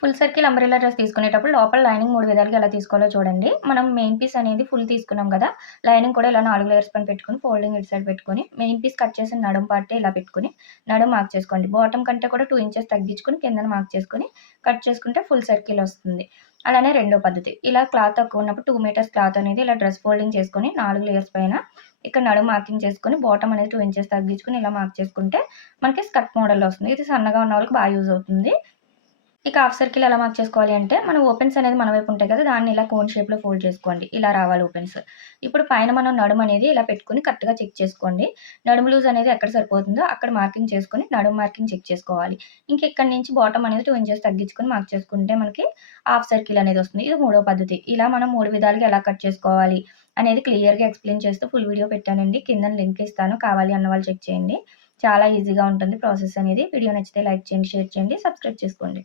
Full circle umbrella dress తీసుకునేటప్పుడు లోపల lining మూడు విధాలుగా ఎలా తీసుకోవాలో చూడండి. మనం మెయిన్ పీస్ అనేది ఫుల్ తీసుకున్నాం కదా లైనింగ్ కూడా ఇలా నాలుగు లేయర్స్ పైన పెట్టుకుని ఫోల్డింగ్ ఇటు సైడ్ పెట్టుకుని మెయిన్ పీస్ కట్ చేసిన నడుం పార్టీ ఇలా పెట్టుకుని నడుం మార్క్ చేసుకోండి. బాటమ్ కంటే కూడా టూ ఇంచెస్ తగ్గించుకుని కిందన మార్క్ చేసుకుని కట్ చేసుకుంటే ఫుల్ సర్కిల్ వస్తుంది. అలానే రెండో పద్ధతి. ఇలా క్లాత్ తక్కువ ఉన్నప్పుడు టూ మీటర్స్ క్లాత్ అనేది ఇలా డ్రెస్ ఫోల్డింగ్ చేసుకొని నాలుగు లేయర్స్ పైన ఇక్కడ నడుం మార్కింగ్ చేసుకొని బాటమ్ అనేది టూ ఇంచెస్ తగ్గించుకుని ఇలా మార్క్ చేసుకుంటే మనకి స్కర్ట్ మోడల్ వస్తుంది. ఇది సన్నగా ఉన్న వాళ్ళకి బాగా యూజ్ అవుతుంది. ఇక హాఫ్ సర్కిల్ ఎలా మార్క్ చేసుకోవాలి అంటే మన ఓపెన్స్ అనేది మన వైపు ఉంటాయి కదా దాన్ని ఇలా కోన్ షేప్లో ఫోల్డ్ చేసుకోండి. ఇలా రావాలి ఓపెన్స్ ఇప్పుడు పైన మనం నడుము అనేది ఇలా పెట్టుకుని కరెక్ట్గా చెక్ చేసుకోండి. నడుము లూజ్ అనేది ఎక్కడ సరిపోతుందో అక్కడ మార్కింగ్ చేసుకుని నడుము మార్కింగ్ చెక్ చేసుకోవాలి. ఇంక ఇక్కడ నుంచి బాటమ్ అనేది టూ ఇంచెస్ తగ్గించుకొని మార్క్ చేసుకుంటే మనకి హాఫ్ సర్కిల్ అనేది వస్తుంది. ఇది మూడో పద్ధతి. ఇలా మనం మూడు విధాలుగా ఎలా కట్ చేసుకోవాలి అనేది క్లియర్గా ఎక్స్ప్లెయిన్ చేస్తూ ఫుల్ వీడియో పెట్టానండి. కింద లింక్ ఇస్తాను. కావాలి అన్న వాళ్ళు చెక్ చేయండి. చాలా ఈజీగా ఉంటుంది ప్రాసెస్ అనేది. వీడియో నచ్చితే లైక్ చేయండి షేర్ చేయండి సబ్స్క్రైబ్ చేసుకోండి.